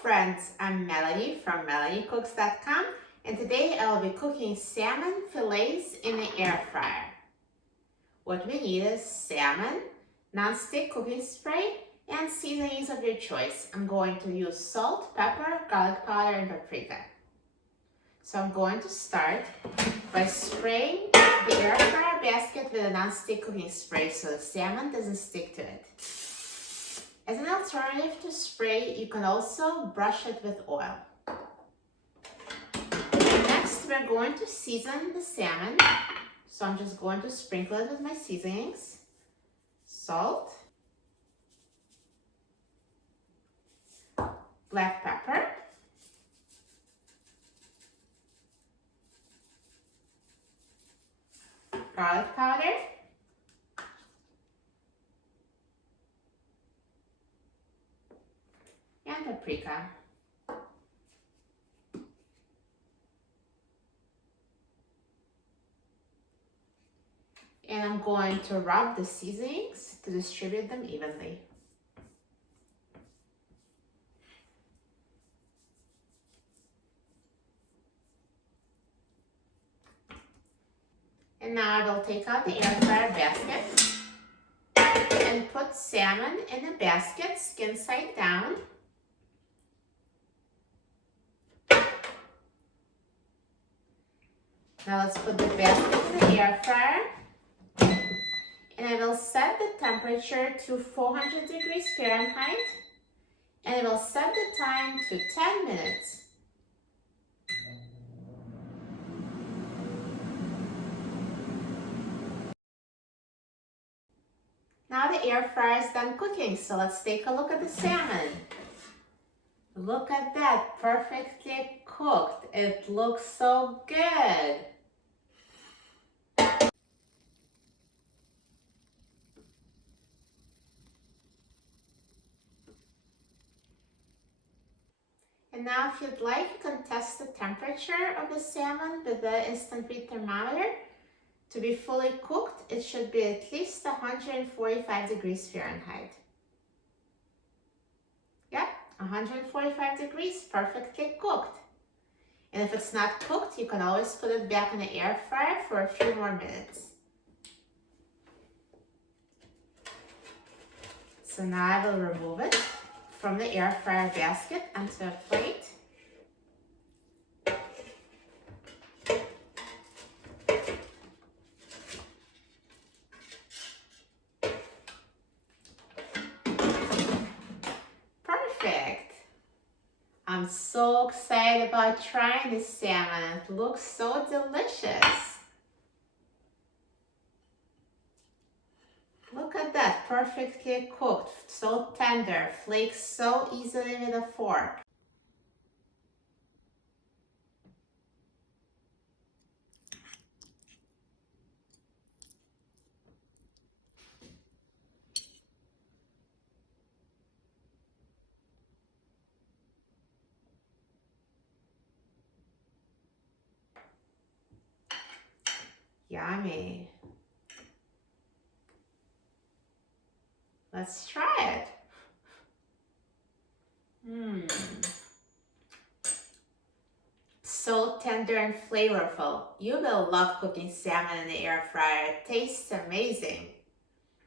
friends, I'm Melanie from MelanieCooks.com, and today I will be cooking salmon fillets in the air fryer. What we need is salmon, non-stick cooking spray, and seasonings of your choice. I'm going to use salt, pepper, garlic powder, and paprika. So I'm going to start by spraying the air fryer basket with a non-stick cooking spray so the salmon doesn't stick to it. As an alternative to spray, you can also brush it with oil. Next, we're going to season the salmon. So I'm just going to sprinkle it with my seasonings. Salt, black pepper, garlic powder, and paprika. And I'm going to rub the seasonings to distribute them evenly. And now I will take out the air fryer basket and put salmon in the basket, skin side down. Now let's put the basket in the air fryer. And I will set the temperature to 400 degrees Fahrenheit. And I will set the time to 10 minutes. Now the air fryer is done cooking, so let's take a look at the salmon. Look at that, perfectly cooked. It looks so good. And now if you'd like, you can test the temperature of the salmon with the instant read thermometer. To be fully cooked, it should be at least 145 degrees Fahrenheit. Yep, 145 degrees, perfectly cooked. And if it's not cooked, you can always put it back in the air fryer for a few more minutes. So now I will remove it from the air fryer basket onto a plate. Perfect. I'm so excited about trying this salmon. It looks so delicious. Look at that, perfectly cooked, so tender, flakes so easily with a fork. Yummy. Let's try it. So tender and flavorful. You will love cooking salmon in the air fryer. It tastes amazing.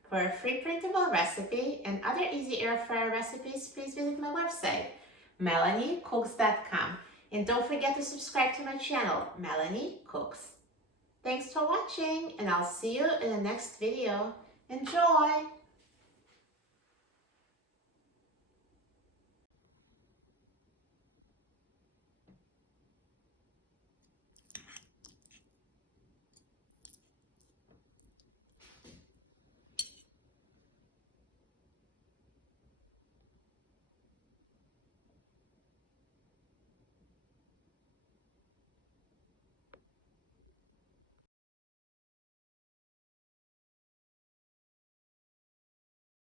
For a free printable recipe and other easy air fryer recipes, please visit my website, MelanieCooks.com. And don't forget to subscribe to my channel, Melanie Cooks. Thanks for watching, and I'll see you in the next video. Enjoy!